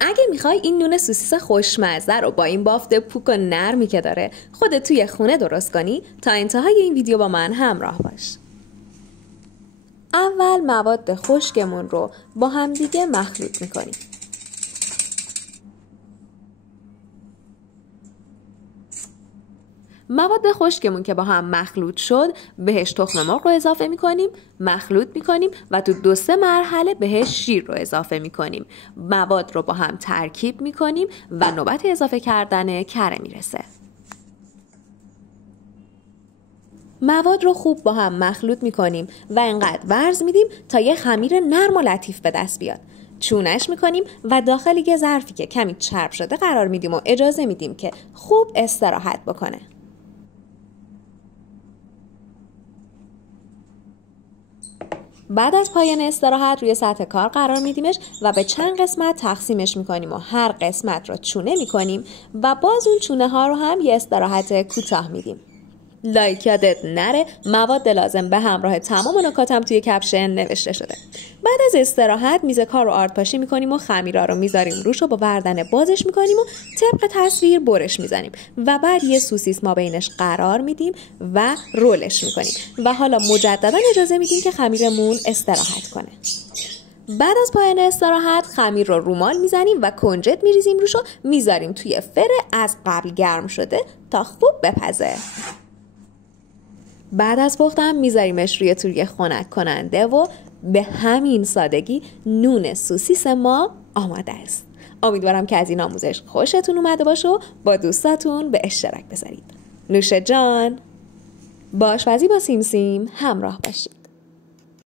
اگه میخوای این نون سوسیس خوشمزه رو با این بافت پوک و نرمی که داره خودت توی خونه درست کنی، تا انتهای این ویدیو با من همراه باش. اول مواد خشکمون رو با همدیگه مخلوط میکنیم. مواد خشکمون که با هم مخلوط شد بهش تخم مرغ رو اضافه میکنیم، مخلوط میکنیم و تو 2-3 مرحله بهش شیر رو اضافه میکنیم. مواد رو با هم ترکیب میکنیم و نوبت اضافه کردن کره میرسه. مواد رو خوب با هم مخلوط میکنیم و انقدر ورز میدیم تا یه خمیر نرم و لطیف به دست بیاد. چونش میکنیم و داخل یه ظرفی که کمی چرب شده قرار میدیم و اجازه میدیم که خوب استراحت بکنه. بعد از پایان استراحت روی سطح کار قرار میدیمش و به چند قسمت تقسیمش میکنیم و هر قسمت رو چونه میکنیم و باز اون چونه ها رو هم یه استراحت کوتاه میدیم. لایک یادت نره مواد لازم به همراه تمام نکاتم توی کپشن نوشته شده. بعد از استراحت میز کار رو آردپاشی میکنیم و خمیرا رو میذاریم روش و با وردن بازش میکنیم و طبق تصویر برش میزنیم و بعد یه سوسیس ما بینش قرار میدیم و رولش میکنیم و حالا مجددا اجازه میدیم که خمیرمون استراحت کنه. بعد از پایان استراحت خمیر رو رومال میزنیم و کنجد میریزیم روش و میذاریم توی فر از قبل گرم شده تا خوب بپزه. بعد از پختم میذاریمش روی توری خنک کننده و به همین سادگی نون سوسیس ما آماده است. امیدوارم که از این آموزش خوشتون اومده باشه و با دوستاتون به اشتراک بذارید. نوش جان. با آشپزی با سیم سیم همراه باشید.